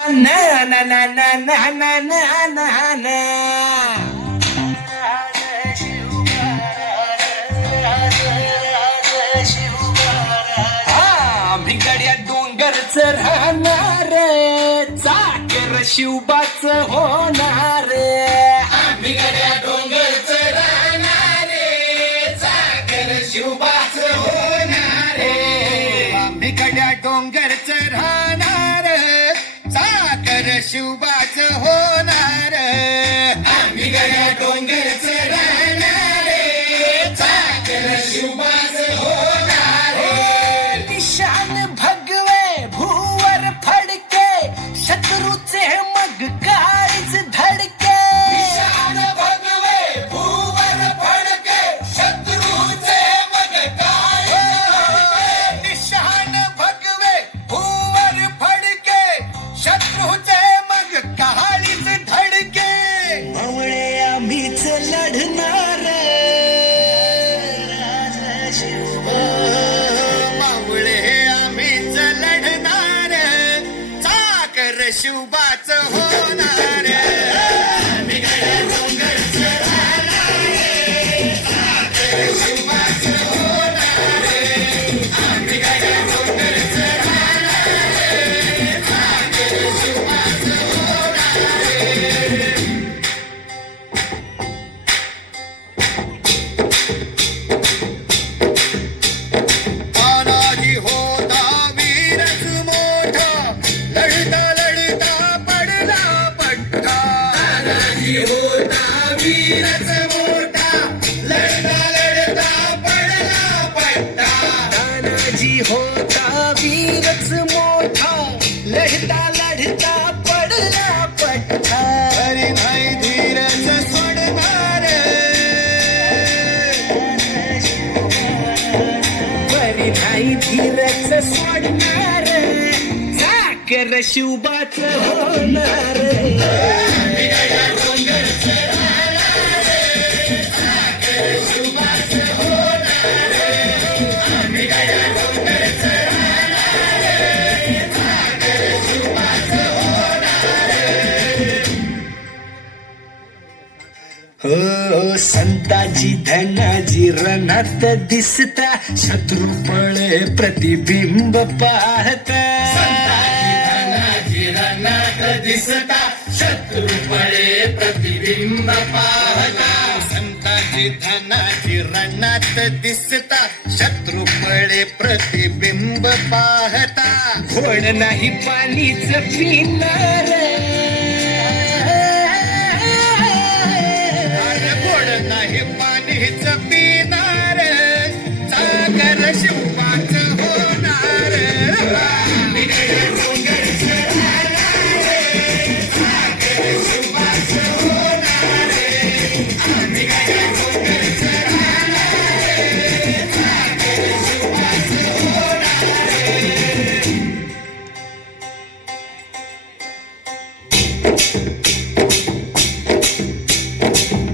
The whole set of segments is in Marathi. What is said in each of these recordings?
ना ना ना ना ना ना ना ना ना आम्ही गड्या डोंगरच राहणार चाकर शिवबाच होणार आम्ही गड्या डोंगरच राहणार चाकर शिवबाच होणार आम्ही गड्या डोंगरच राहणार चाकर शिवबाच होणार आम्ही गड्या डोंगरच राहणार चाकर शिवबाच होणार निशान भगवे भूवर फडके शत्रूचे मग काळीच धडके निशान भगवे भूवर फडके शत्रूचे मग काळीच निशान भगवे भूवर फडके शत्रूचे मग काळीच धडके मावळे आम्हीच लढणार मावळे आम्हीच लढणार चाकर शिवबाच होणार आम्ही गड्या डोंगरच राहणार चाकर शिवबाच होणार आम्ही गड्या डोंगरच राहणार चाकर शिवबाच तानाजी होता वीरच मोठा लढता लढता पडला पट्टा तानाजी होता वीरच मोठा लढता लढता पडला पट्टा तानाजी होता वीरच मोठा लढता लढता पडला पट्टा अरे नाही धीरच सोडणार बरी नाही धीरच सोडणार चाकर शिवबाच होणार आम्ही गड्या डोंगरच राहणार चाकर शिवबाच होणार आम्ही गड्या डोंगरच राहणार चाकर शिवबाच होणार हो संताजी धनाजी रणात दिसता शत्रू पळे प्रतिबिंब पाहता धनाजी रणात दिसता शत्रू पळे प्रतिबिंब पाहता संताजी धनाजी रणात दिसता शत्रू पळे प्रतिबिंब पाहता घोड नाही पाणीच पिणार गोड नाही पाणीच पिणार चाकर शिवबाच होणार आम्ही गड्या डोंगरच राहणार चाकर शिवबाच होणार आम्ही गड्या डोंगरच राहणार चाकर शिवबाच होणार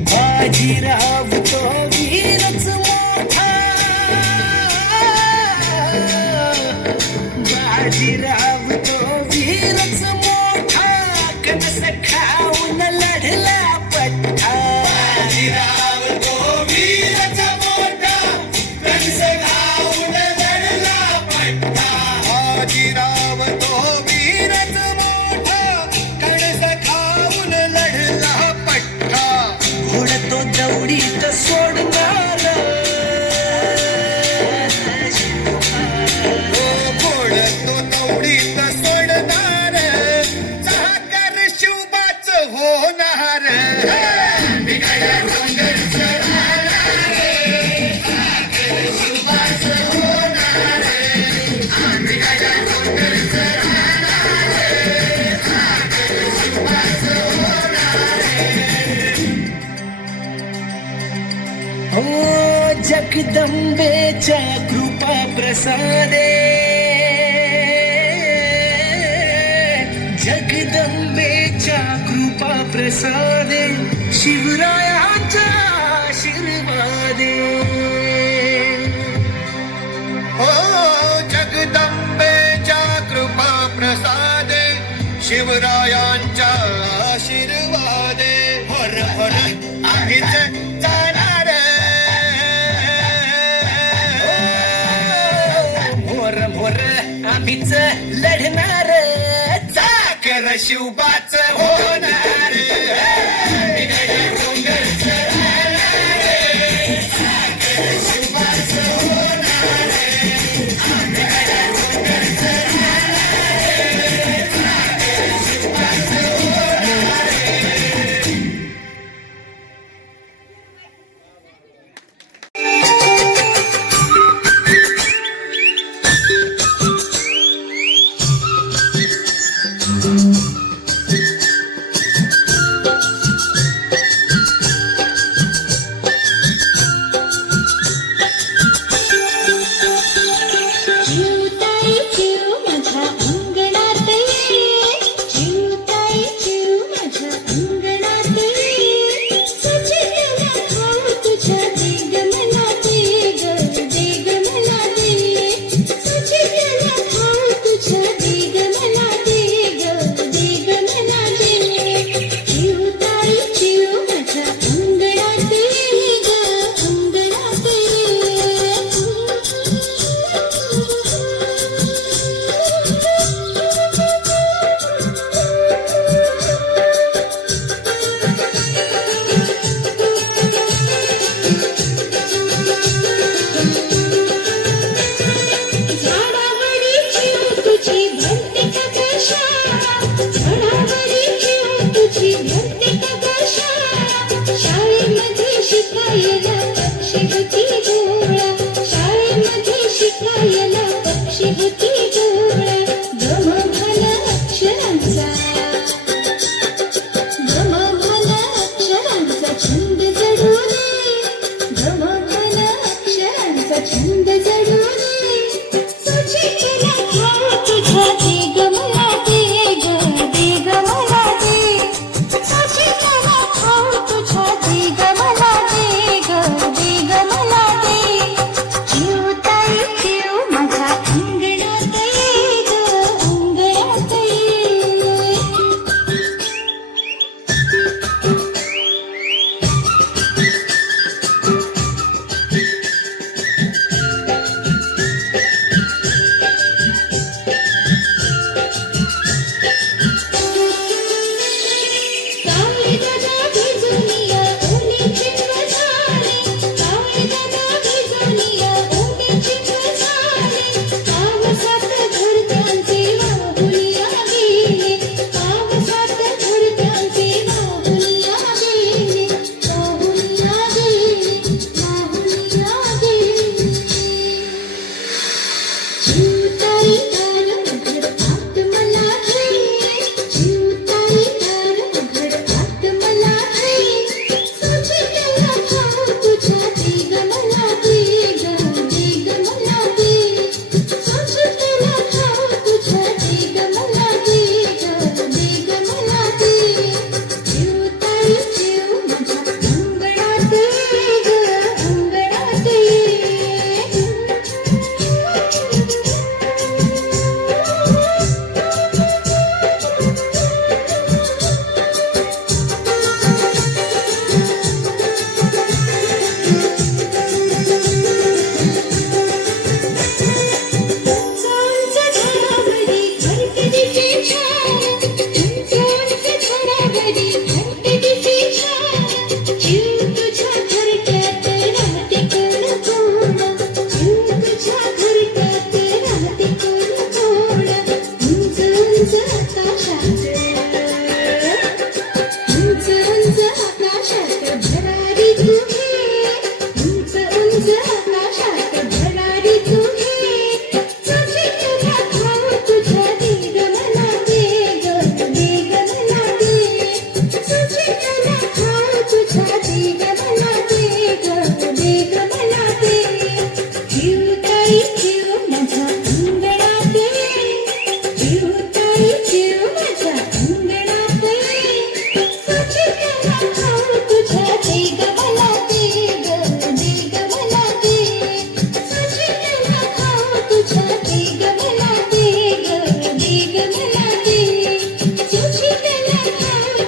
बाजीराव तो वीरच मोठा बाजीराव तो वीरच मोठा कणस खाऊन लढला पट्टा बाजीराव तो वीरच मोठा कणस खाऊन लढला पट्टा बाजीराव तो वीरच मोठा कणस खाऊन लढला पट्टा घोड तो दौडीत सोडणार घोड तो दौडीत सोडणार चाकर शिवबाच होणार आम्ही गड्या डोंगरच राहणार चाकर शिवबाच होणार आम्ही गड्या डोंगरच राहणार चाकर शिवबाच होणार हो जगदंबेच्या कृपा प्रसादे जगदंबेच्या कृपा प्रसादे शिवरायाचा आशीर्वादे हो जगदंबेच्या कृपा प्रसादे शिवरायांच्या आशीर्वादे भर भर आम्हीच जाणार मोर मोर आम्हीच लढणार चाकर शिवबाच होणार तुझ्या दे ग मला दे ग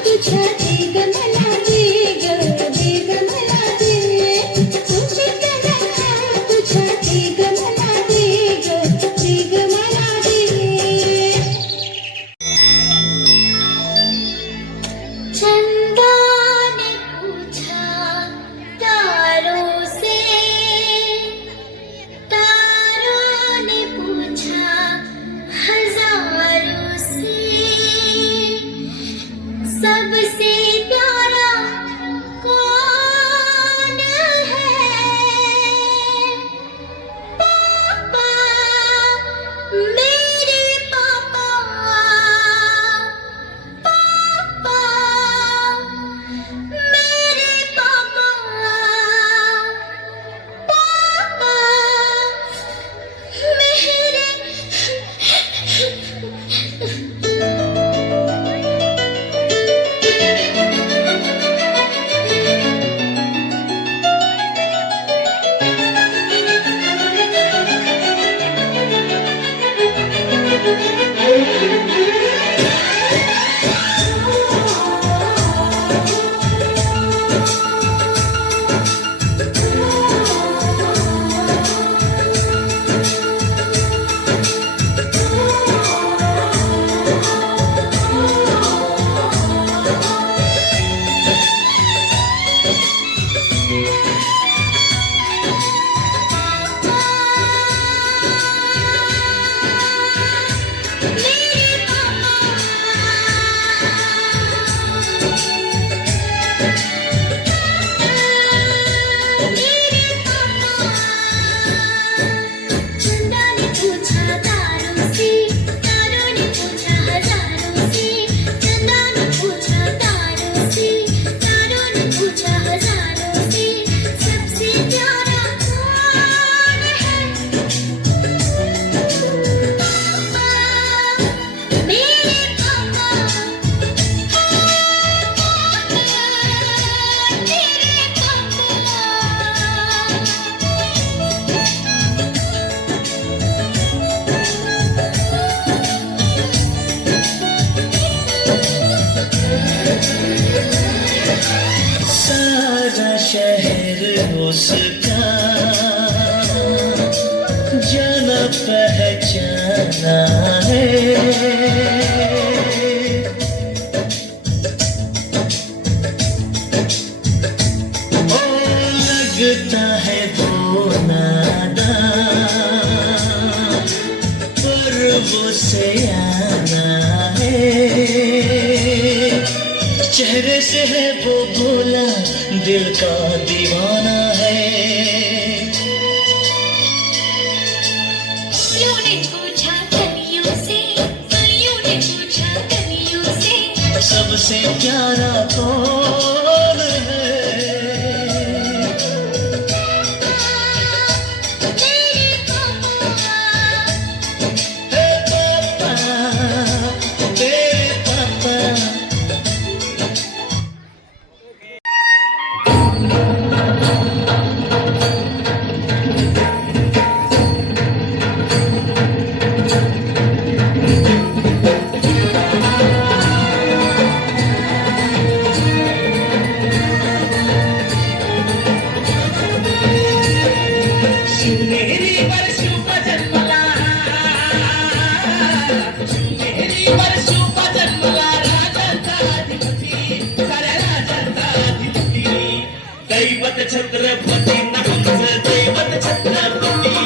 तुझ्या देग मला देग देग मला दे तुझ्या देग मला देग देग मला दे चंदा ने पूछा तारों से तारों ने पूछा हजारों से सबसे प्यारा कौन है पापा मेरे पापा पापा मेरे पापा पापा मेरे चंदा ने पूछा तारों से तारों ने पूछा हजारों से चंदा ने पूछा तारों से तारों ने पूछा हजारों से सबसे प्यारा कौन है पापा मेरे पापा मेरे सारा शहर उसका जाना पहचाना है ओ लगता है वो नादान पर वो सयाना है चेहरे से है वो भोला दिल का दीवाना है फूलों ने पूछा कलियों से कलियों ने पूछा कलियों से सबसे प्यारा कौन है मेरे पापा हे पापा तेरे पापा शिवनेरी वर्षू जन्मला शिवनेरी वर्षू जन्मला राजाचा अधिपती साऱ्या राजाचा अधिपती दैवत छत्रपती न आमचं दैवत छत्रपती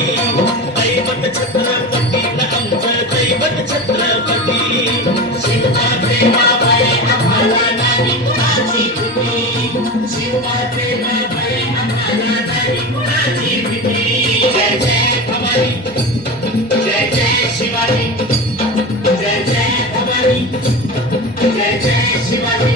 दैवत छत्रपती न आमचं दैवत छत्रपती शिवा प्रेमा भय आम्हाला नाही कुणाची भीती शिवा प्रेमा भय आम्हाला नाही कुणाची भीती जय जय भवानी जय जय शिवाजी जय जय भवानी जय जय शिवाजी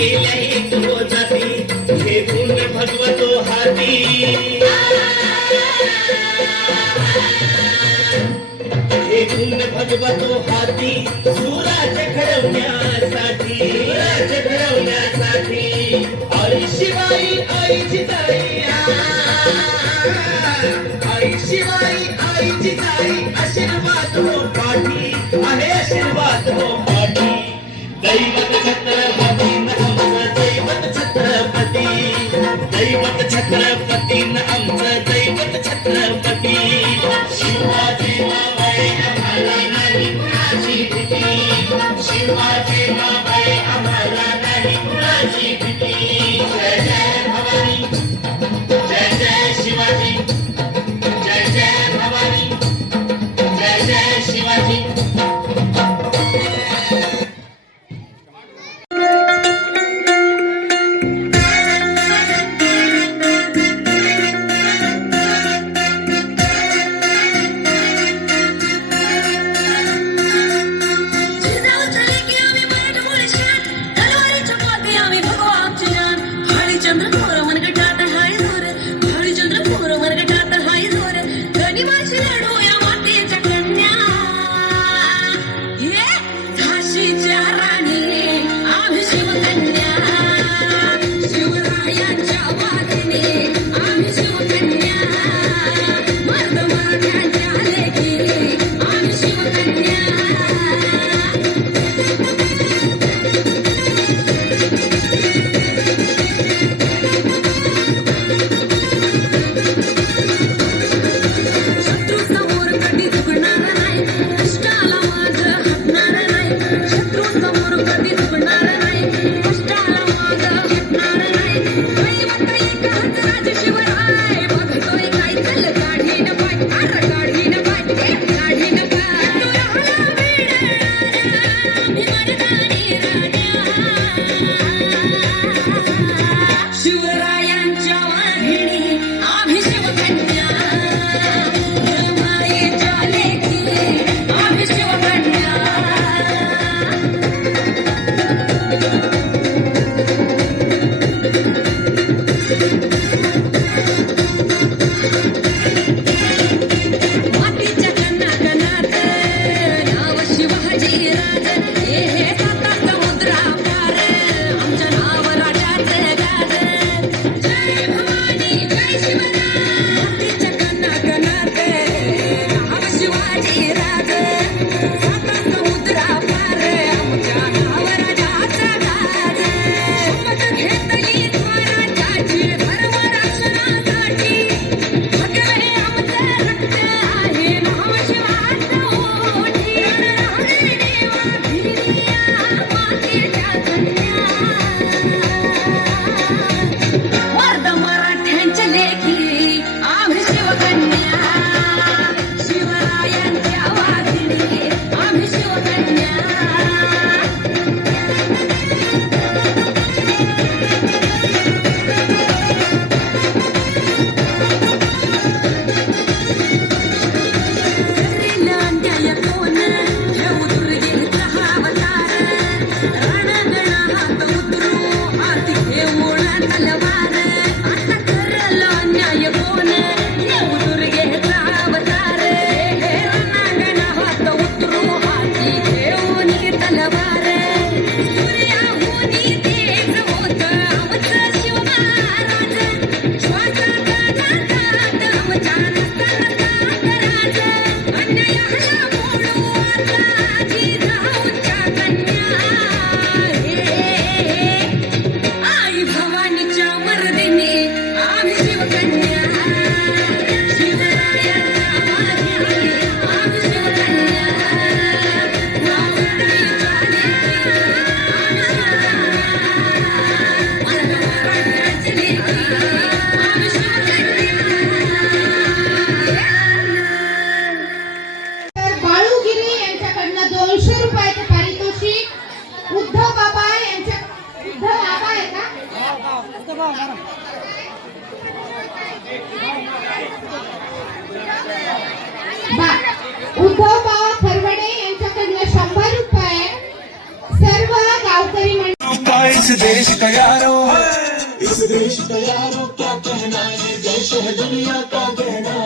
केल्या एक हो जाती हे गुण भगवतो हाती हे गुण भगवतो हाती सुराज घडवण्यासाठी आई शिवाई आईची ताई आई शिवाई आईची ताई आशीर्वाद हो पाठी आहे आशीर्वाद हो पाठी दैवत छत्रपती न आमचं दैवत छत्रपती दैवत छत्रपती न आमचं दैवत छत्रपती शिवाजी मावळे आम्हाला नाही कुणाची भीती शिवाजी मावळे आम्हाला नाही कुणाची भीती जय जय भवानी जय जय शिवाजी जय जय भवानी जय जय शिवाजी उद्धव बाबा खरवडे यांच्याकडनं 100 रुपये सर्व गावकरी मंडळी इस देश का यारो इस देश का यारो क्या कहना, ये देश है दुनिया का कहना।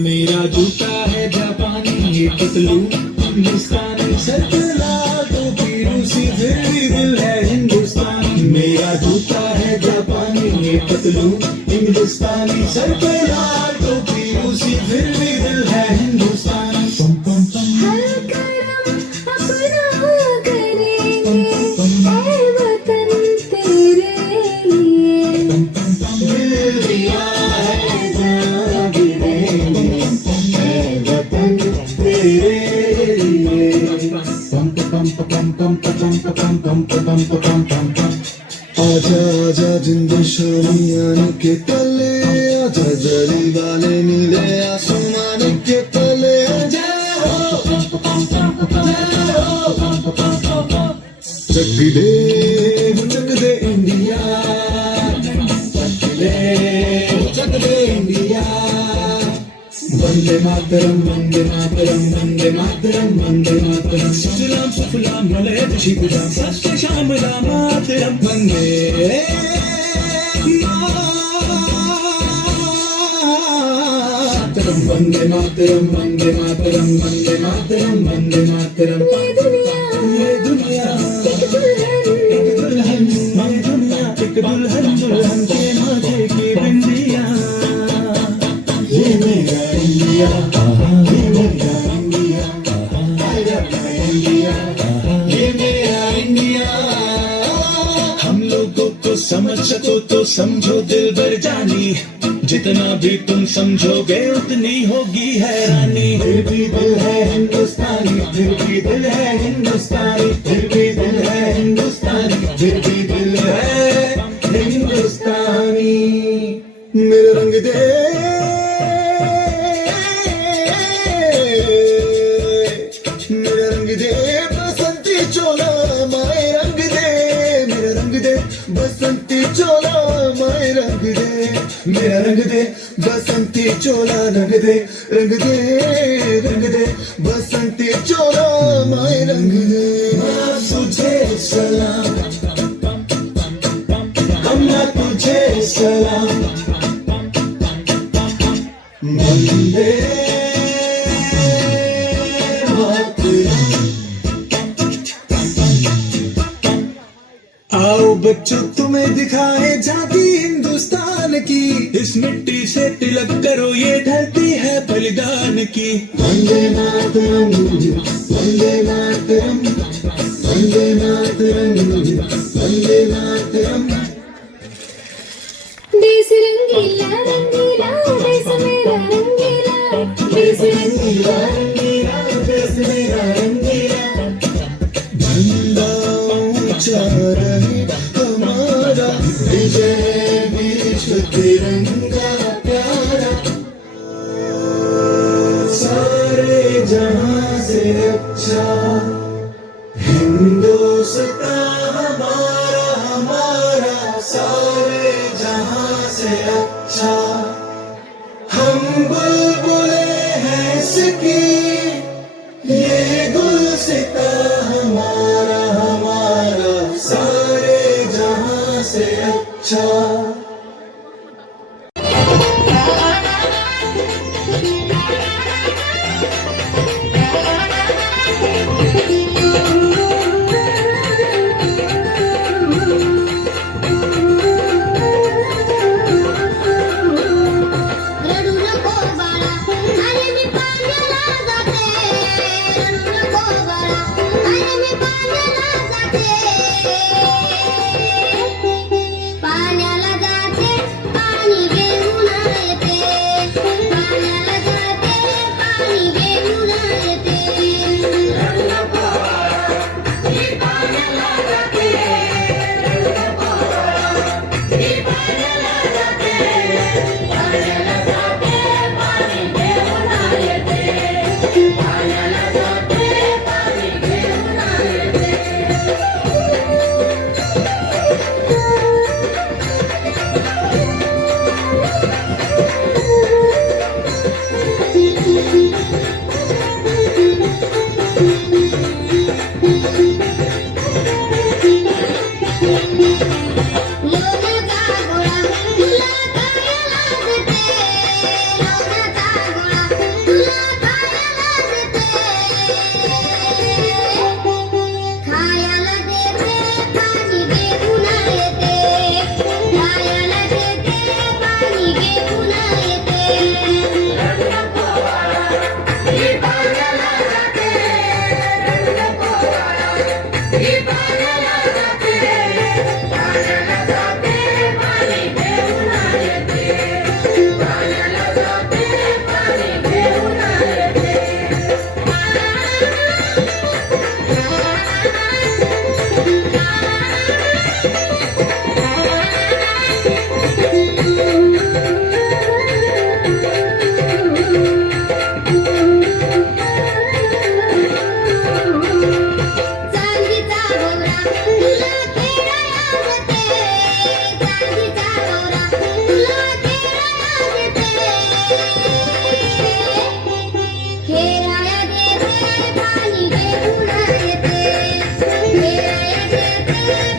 मेरा जूता है जापानी, ये पतलू हिंदुस्तानी, सतला टोपी रूसी, फिर भी दिल है हिंदुस्तानी। मेरा जूता है जापानी, ये पतलू हिंदुस्तानी, सर पे लाल टोपी रूसी, फिर भी दिल है हिंदुस्तानी। पम पम पम हर करम अपना करेंगे, ऐ वतन तेरे लिए। दिल दिया है जान भी देंगे, ऐ वतन तेरे लिए। पम पम पम पम पम पम पम पम पम पम पम। आजा आजा जिंदशानी के तले, आजा जली वाले नीले आसमान के तले। जय हो चक दे इंडिया, चक दे इंडिया। वंदे मातरम वंदे मातरम वंदे मातरम वंदे मातरम। सुजलाम सुफलाम मलयज शीतलाम, सस्य श्यामलाम मातरम। वंदे मातरम वंदे मातरम वंदे मातरम वंदे मातरम वंदे मातरम। ये दुनिया एक दुल्हन, ये दुनिया एक दुल्हन, दुल्हन के माथे की बिंदिया। ये मेरा इंडिया, ये मेरा इंडिया, इंडिया, ये मेरा इंडिया। हम लोगों को समझ सको तो समझो दिल भर जानी, जितना भी तुम समझोगे उतनी होगी हैरानी। फिर भी दिल है हिंदुस्तानी, फिर भी दिल है हिंदुस्तानी, फिर भी दिल है हिंदुस्तानी, फिर भी दिल है हिंदुस्तानी। मेरा रंग दे, मेरा रंग दे बसंती चोला, माए रंग दे। मेरा रंग दे बसंती चोला, माए रंग दे। मेरा रंग दे बसंती चोला, रंग दे, रंग दे, रंग दे बसंती चोला, माए रंग दे। तुझे सलाम, अम्मा तुझे सलाम। वंदे आओ बच्चों तुम्हें दिखाए झांकी हिंदुस्तान की, इस मिट्टी से तिलक करो ये धरती है बलिदान की। वंदे मातरम वंदे मातरम वंदे मातरम वंदे मातरम। देश रंगीला रंगीला, देश मेरा रंगीला, देश रंगीला रंगीला, देश मेरा रंगीला। झंडा ऊंचा रहे हमारा, विजय विश्व तिरंगा प्यारा। सारे जहां से अच्छा हिंदुस्तान हमारा, हमारा। सारे जहां से अच्छा हम बुलबुले हैं इसकी, ये गुलसिता हमारा, हमारा। सारे जहां से अच्छा। रडू नको बाळा, अरे मी पाण्याला जाते, रडू नको बाळा, अरे मी पाण्याला जाते, पाण्याला जाते, पाणी घेऊन येते, पाण्याला जाते, पाणी घेऊन येते. रडू नको बाळा, मी पाण्याला जाते, रडू नको बाळा, मी पाण्याला जाते, पाण्याला जाते, पाणी घेऊन येते, पाण्याला जाते, पाणी घेऊन येते.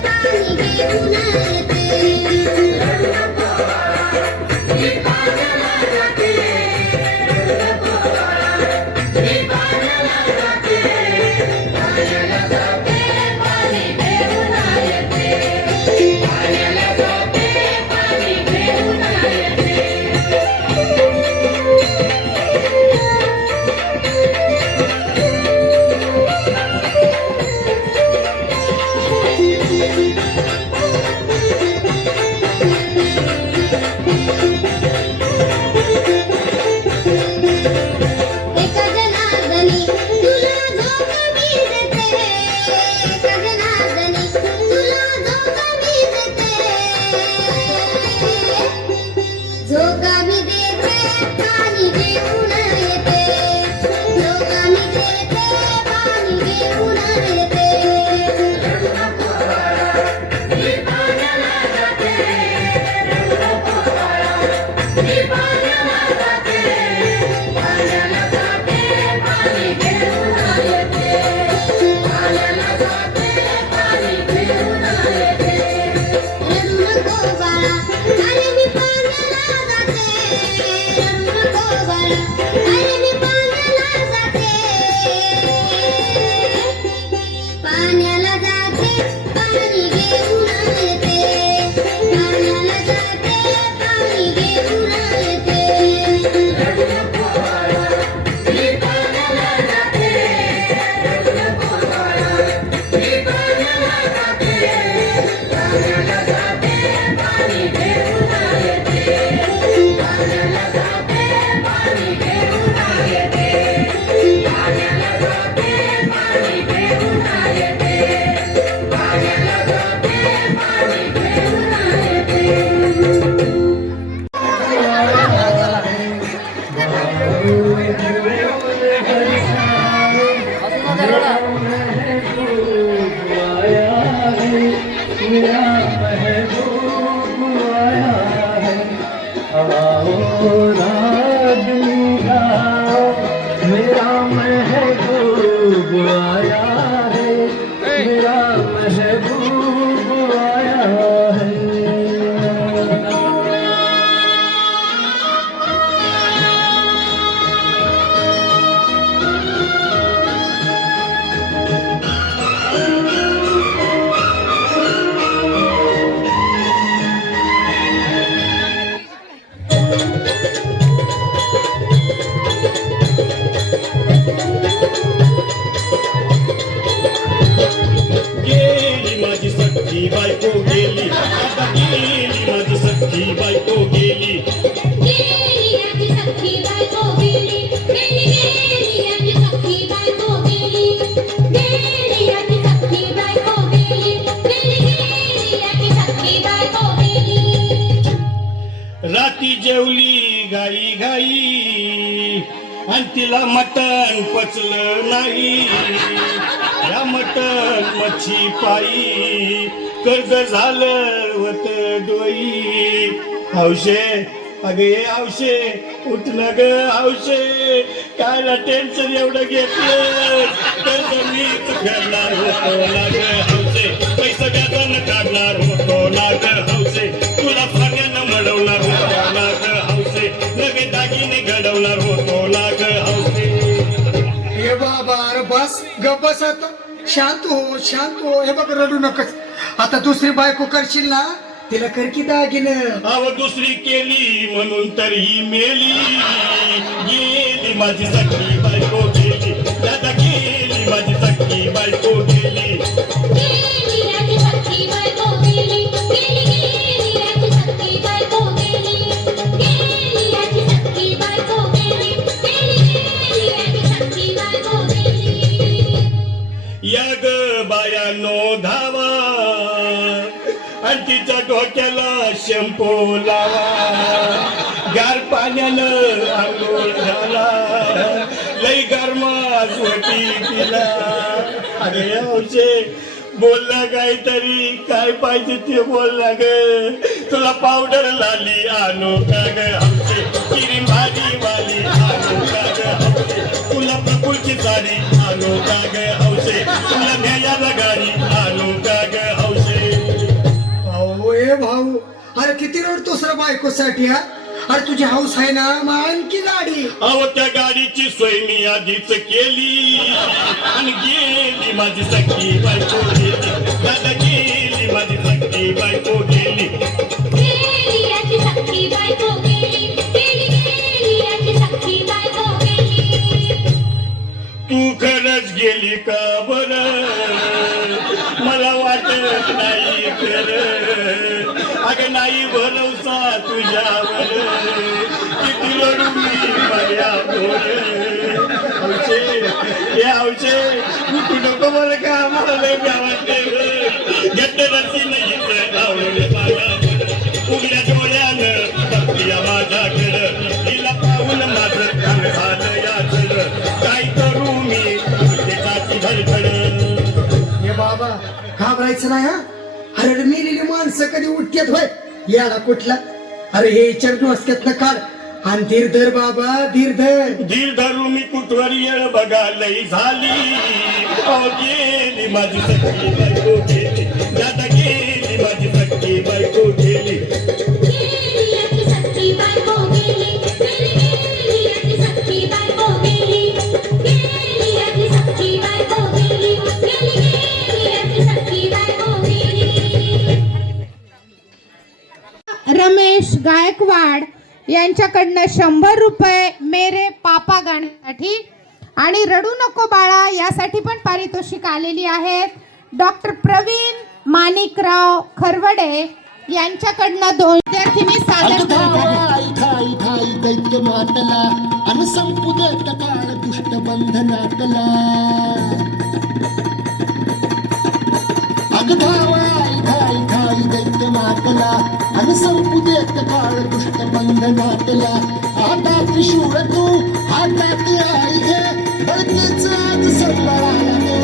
पाणी घेऊन राती जेवली गाई गाई आणि तिला मटण पचलं नाही. या मटण मच्छी पायी कर्ज झालं होत डोई. हौशे अगे हौशे उठलं ग हौशे, कायला टेन्शन एवढं घेतलं. कर्ज मीच फेडणार होतो ना ग हौशे, पैसा व्याजानं काढणार होतो ना ग हौशे. तुला फाण्यानं मडवणार होतो ना ग हौशे, नगे दागिने घडवणार होतो ना ग हौशे. हे बाबा अरे बस गप बस आता, शांत हो. हे बघ रडू नकच. आता दुसरी बायको करशील ना, तिला कर की दागिनं. अव दुसरी केली म्हणून तर ही मेली. गेली माझी सखी बायको गेली, दादा गेली माझी सखी बायको गेली. या ग बायानो धावा आणि तिच्या डोक्याला शॅम्पू लावा. गार पाण्यानं आंघोळ झाला, लई गरमास होती तिला. अरे हौशे बोलला काहीतरी, काय पाहिजे ते बोलला ग. तुला पावडर लाली आणू का ग हौशे, किरीम भाजी वाली आणू का ग हौशे. तुला प्रकृती साडी आणू का ग हौशे, तुला न्यायाला गाडी आणू का ग हौशे. किती रडतोस रे बायकोसाठी हा? अरे तुझी हाऊस आहे ना मग आणखी गाडी. अहो त्या गाडीची सोय मी आधीच केली आणि गेली माझी सखी बायको गेली दादा गेली माझी सखी बायको गेली. गेली आजी सख्खी बायको गेली, गेली गेली आजी सख्खी बायको गेली. तू खरंच गेली का बर मला वाटत नाही खरं अगं नाही भरवसा तुझ्यावर किती रडू मी माझ्यावर. हे आवशे तू नको मला का मला लय वाटते घेतलं रस्सी नाही आवडले माझ्यावर उघड्या डोळ्यानं बघतीया माझ्याकडं तिला पाहून माझं काम झालं याचं काय करू मी त्याची धडधड. हे बाबा घाबरायचं नाही हा. अरे मेलेली माणसं कधी उठतात होय याला कुठला. अरे हे चरण असतात काढ आणि धीर धर बाबा धीर धर. धीर धरू मी कुठवर येळ बघा लई झाली अहो गेली माझी सखी बायको गेली दादा गेली माझी सखी बायको गेली. गेली आजी सख्खी बायको गेली, गेली गेली आजी सख्खी बायको गेली. गेली आजी सख्खी बायको गेली, गेली गेली आजी सख्खी बायको गेली. रमेश गायकवाड यांच्याकडनं 100 रुपये मेरे पापा गाण्यासाठी आणि रडू नको बाळा यासाठी पण पारितोषिक आलेली आहेत. डॉक्टर प्रवीण माणिकराव खरवडे यांच्याकडनं 2 विद्यार्थिनी सादर करतात. ठाई ठाई दैत्य मातला अन संपू देत काळ दुष्ट बंधनातला. अग धावाई ठाई ठाई दैत्य मातला अन संपू देत काळ दुष्ट बंधनातला. आता त्रिशूळ तू हातात आई घे बळतीच आज संभाळाला घे.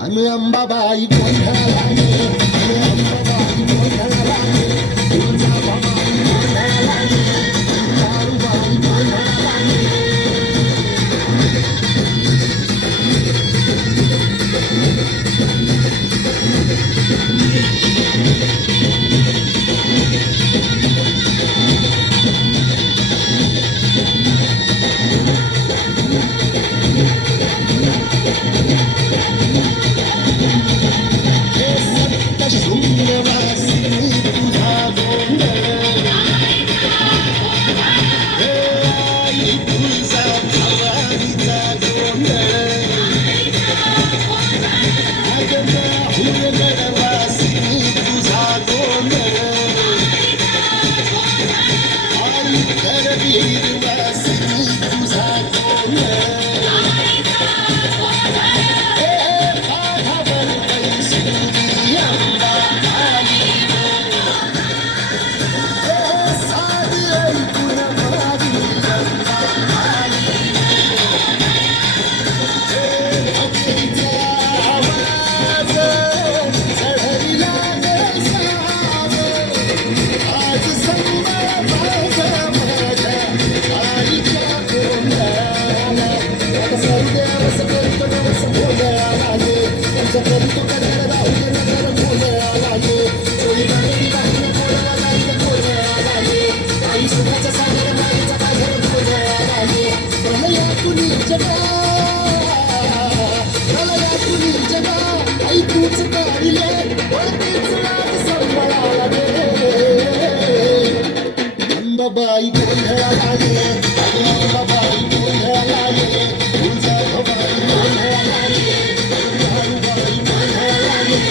अन अंबाबाई गोंधळाला घे, अन अंबाबाई गोंधळाला घे. तुळजा भवानी गोंधळाला घे, दारूबाई गोंधळाला घे. बाई गोंधळाला घे, बाई गोंधळाला घे. तुळजा भवानी गोंधळाला घे, दारूबाई गोंधळाला घे.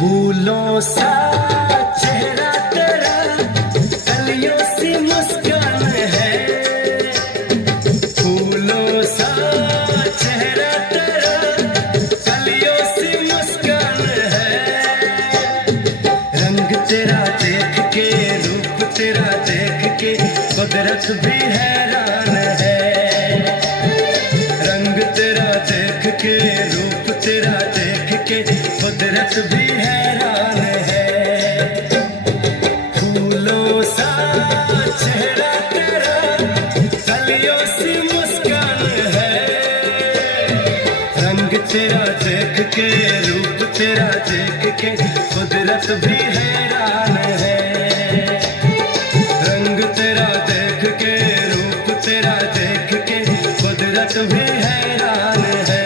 फूलों सा चेहरा तेरा, कलियों सी मुस्कान है। फूलों सा चेहरा तेरा, कलियों सी मुस्कान है। रंग तेरा देख के, रूप तेरा देख के, कुदरत भी हैरान है। रंग तेरा देख के, रूप तेरा देख के, कुदरत भी हैरान है। फूलों सा चेहरा तेरा, कलियों सी मुस्कान है। रंग तेरा देख के, रूप तेरा देख के, कुदरत भी हैरान है। रंग तेरा देख के, रूप तेरा देख के, कुदरत भी हैरान है।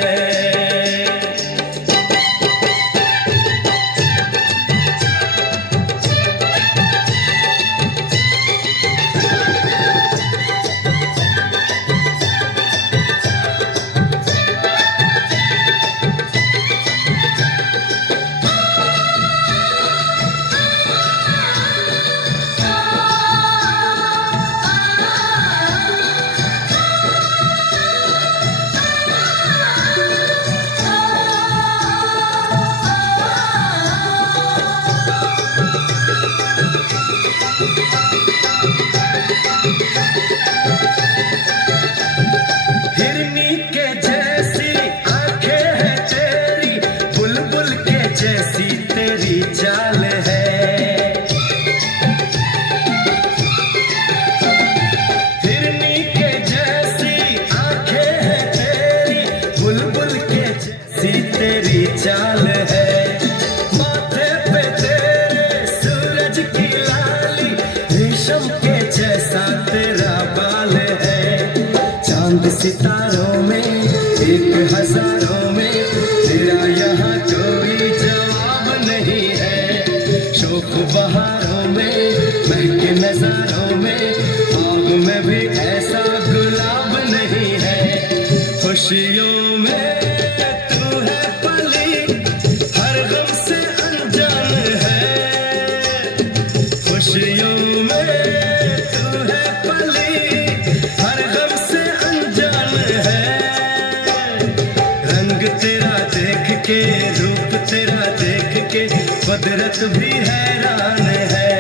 हिरनी के जैसी आंखें हैं तेरी, बुलबुल के जैसी तेरी चाल है। हिरनी के जैसी आंखें हैं तेरी, बुलबुल के जैसी तेरी चाल है। माथे पे तेरे सूरज की लाली, रेशम के जैसा तेरा बाल है। चांद सितारों में, एक हजारों में, तेरा यहाँ कोई जवाब नहीं है। शोक बहारों में, महके नजारों में, आग में भी ऐसा गुलाब नहीं है। खुशियों में तू है पली, हर गम से अनजान है। खुशियों में तू है पली, हर गम से अनजान है। रंग तेरा देख के, रूप तेरा देख के, कुदरत भी हैरान है।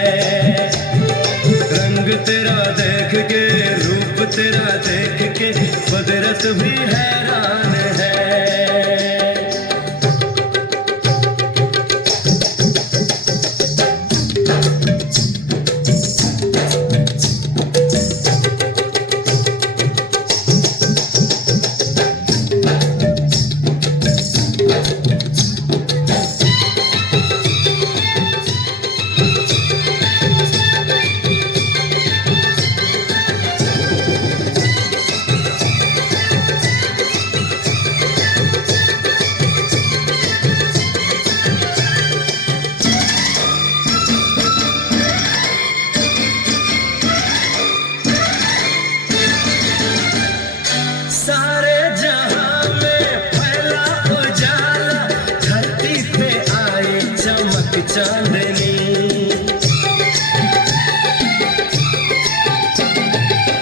रंग तेरा देख के, रूप तेरा देख के, कुदरत भी हैरान है। सारे जहां में फैला उजाला, धरती पे आए चमक चांदनी।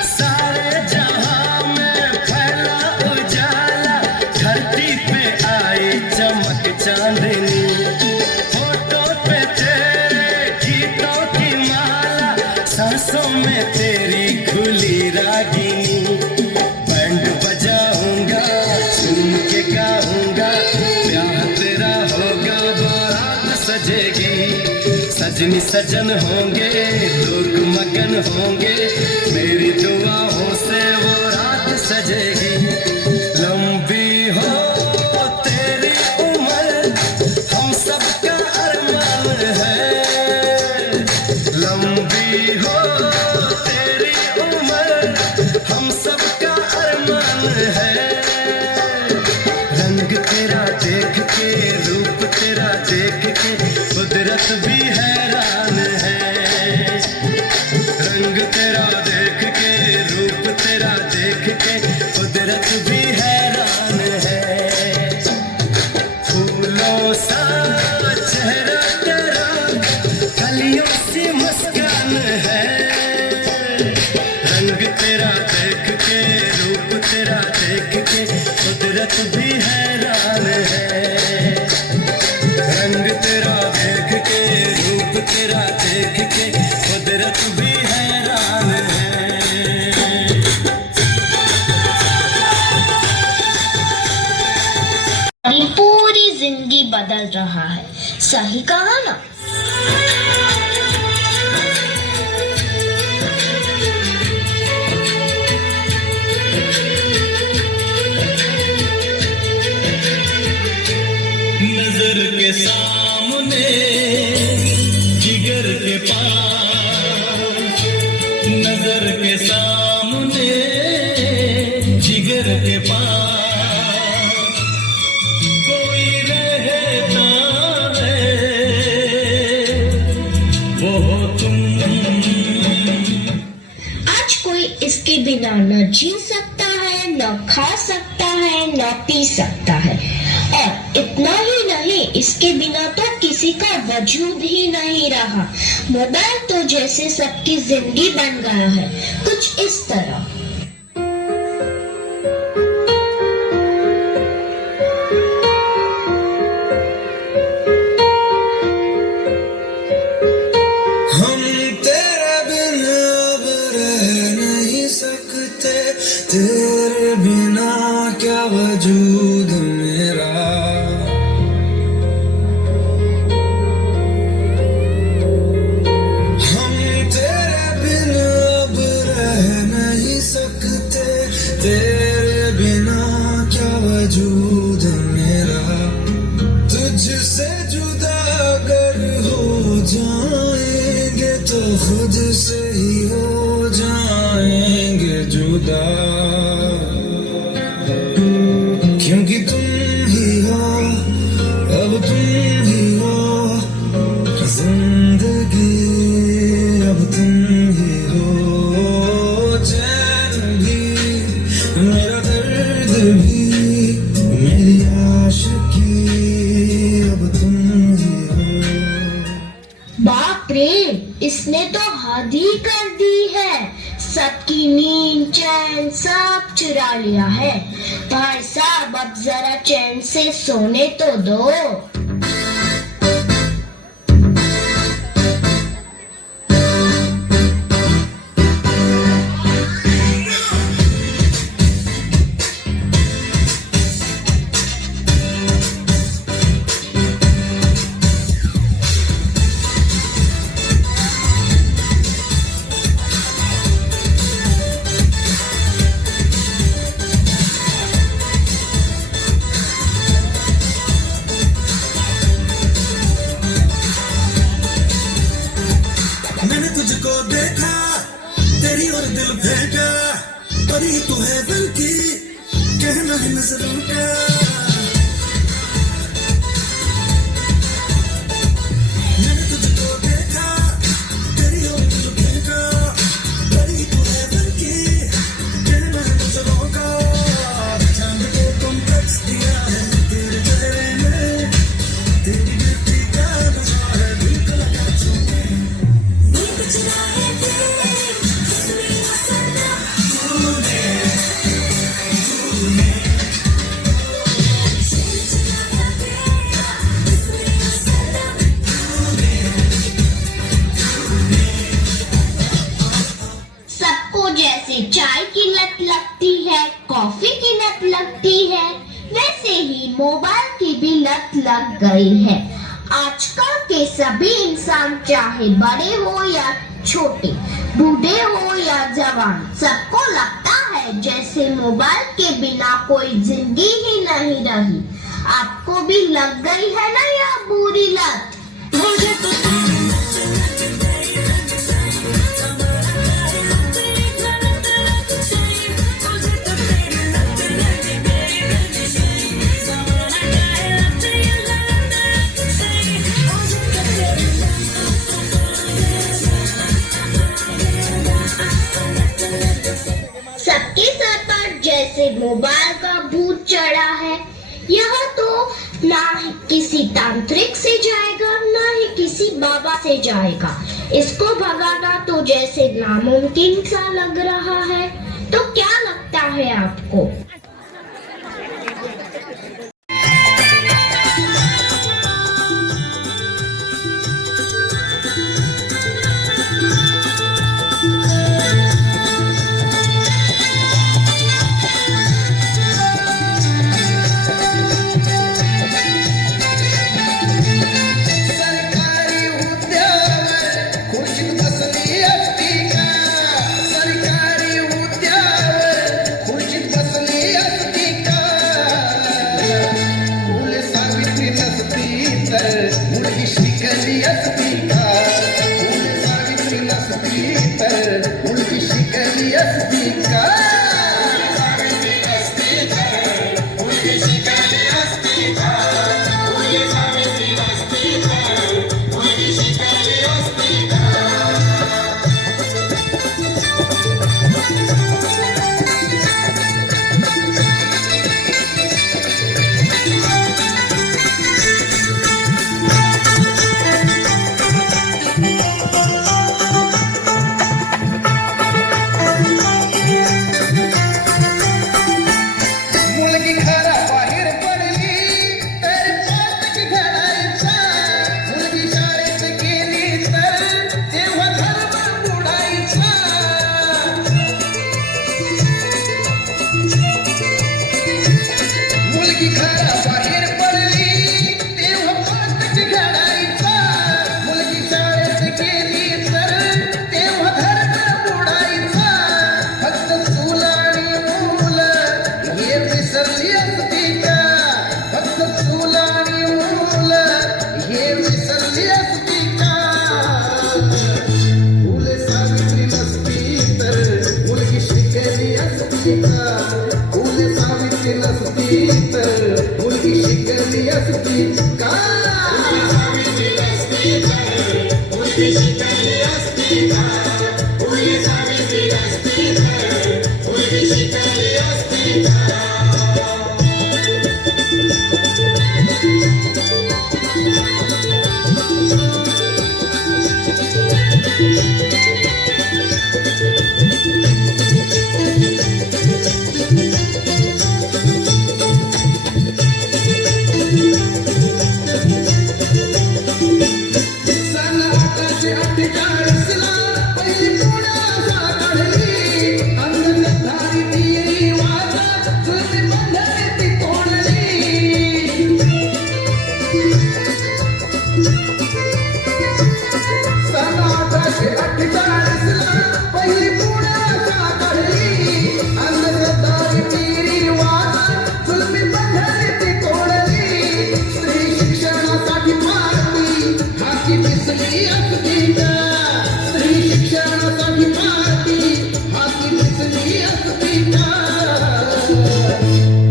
सारे जहां में फैला उजाला, धरती पे आए चमक चांदनी। फोटो पे तेरे गीतों की माला, सांसों में तेरी खुली रागिनी। बैंड बजाऊंगा, झूम के गाऊंगा, ब्याह तेरा होगा, बारात सजेगी। सजनी सजन होंगे, लोग मगन होंगे, मेरी दुआओं से वो रात सजेगी। लंबी हो तेरी उम्र, हम सबका अरमान है। लंबी हो तेरी उम्र, हम सबका अरमान है। रंग तेरा देख के, रूप तेरा देख के, कुदरत भी हैरान है। रंग तेरा देख के, रूप तेरा देख के, कुदरत भी हैरान है। फूलों सा चेहरा कलियों सी मुस्कान है, रंग तेरा देख के, रूप तेरा देख के कुदरत भी हैरान है। रंग तेरा देख के, रूप तेरा देख के कुदरत भी हैरान है। हमारी पूरी जिंदगी बदल रहा है, सही कहा ना? नजर के सामने जिगर के पास, नजर के सामने जिगर के पास कोई रहता है, वो हो तुम। आज कोई इसके बिना न जी सकता है, न खा सकता है, न पी सकता है, और इतना ही नहीं, इसके बिना तो किसी का वजूद ही नहीं रहा। मोबाइल तो जैसे सबकी जिंदगी बन गया है, कुछ इस तरह। हम तेरे बिना अब रह नहीं सकते, तेरे बिना क्या वजूद मेरा। हम तेरे बिना अब रह नहीं सकते, तेरे बिना क्या वजूद मेरा। तुझसे जुदा अगर हो जाएंगे तो खुद से ही हो जाएंगे जुदा, क्योंकि तुम ही हो, अब तुम ही हो जिंदगी, अब तुम ही हो चैन भी, मेरा दर्द भी, मेरी आशिकी, अब तुम ही हो। बाप रे, इसने तो हद ही कर दी है, सबकी नींद चैन सब चुरा लिया है। भाई साहब, अब जरा चैन से सोने तो दो। मैंने तुझको देखा, तेरी और दिल फेंका, परी तू है दिल की, कहना है नजरों का। मैंने तुझको देखा, तेरी और दिल फेंका, परी तू है दिल की, कहना है नजरों का। चांद को तुम टच दिया है तेरे चेहरे में, तेरी मिट्टी का नशा है दिल को लगा छूने। सबको जैसे चाय की लत लगती है, कॉफी की लत लगती है, वैसे ही मोबाइल की भी लत लग गई है। आजकल के सभी इंसान, चाहे बड़े हो या छोटे, बूढ़े हो या जवान, सबको लगता है जैसे मोबाइल के बिना कोई जिंदगी ही नहीं रही। आपको भी लग गई है ना यह बुरी लत? मुझे तो सबके सर पर जैसे मोबाइल का भूत चढ़ा है। यह तो ना ही किसी तांत्रिक से जाएगा, ना ही किसी बाबा से कैसे जाएगा? इसको भगाना तो जैसे नामुमकिन सा लग रहा है। तो क्या लगता है आपको? सरकारी हुद्द्यावर खुर्चीत बसली असती का? सरकारी हुद्द्यावर खुर्चीत बसली असती का? फुले सावित्री नसती तर मुलगी शिकली असती का? फुले सावित्री नसती तर मुलगी शिकली असती का? सावित्री नसती तर मुलगी शिकली असती का? फुले सावित्री नसती तर मुलगी शिकली असती का? मुलगी घराबाहेर पडली तर पातक घडायचा. मुलगी शाळेत गेली तर तेव्हा धर्म बुडायचा. मुलगी घराबाहेर पडली तेव्हा पातक घडायचा. मुलगी शाळेत गेली तर तेव्हा धर्म बुडायचा. फक्त चूल आणि मूल हे विसरली असती का? फक्त चूल आणि मूल हे विसरली असती का? फुले सावित्री नसती तर मुलगी शिकली असती का? फुले सावित्री नसती तर मुलगी शिकली असती का? फुले सावित्री नसती तर मुलगी शिकली असती का? फुले सावित्री नसती तर मुलगी शिकली असती का? सन 1848 पहिली पुण्याला काढली. अंगणधारी ती वाजा जुलमी बंधने ती तोडली. सन 1848 पहिली पुण्याला काढली. अंगणधारी ती वाजा जुलमी बंधने ती तोडली. स्त्री शिक्षणासाठी पार्टी हाती दिसली असती का? स्त्री शिक्षणासाठी पार्टी हाती दिसली असती का?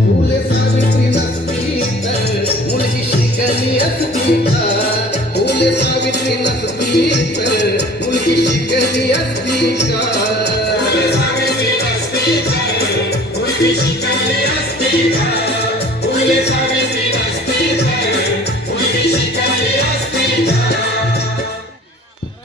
फुले सावित्री नसती तर मुलगी शिकली असती का? फुले सावित्री नसती तर मुलगी शिकली असती का? फुले सावित्री नसती तर मुलगी शिकली असती का? फुले सावित्री नसती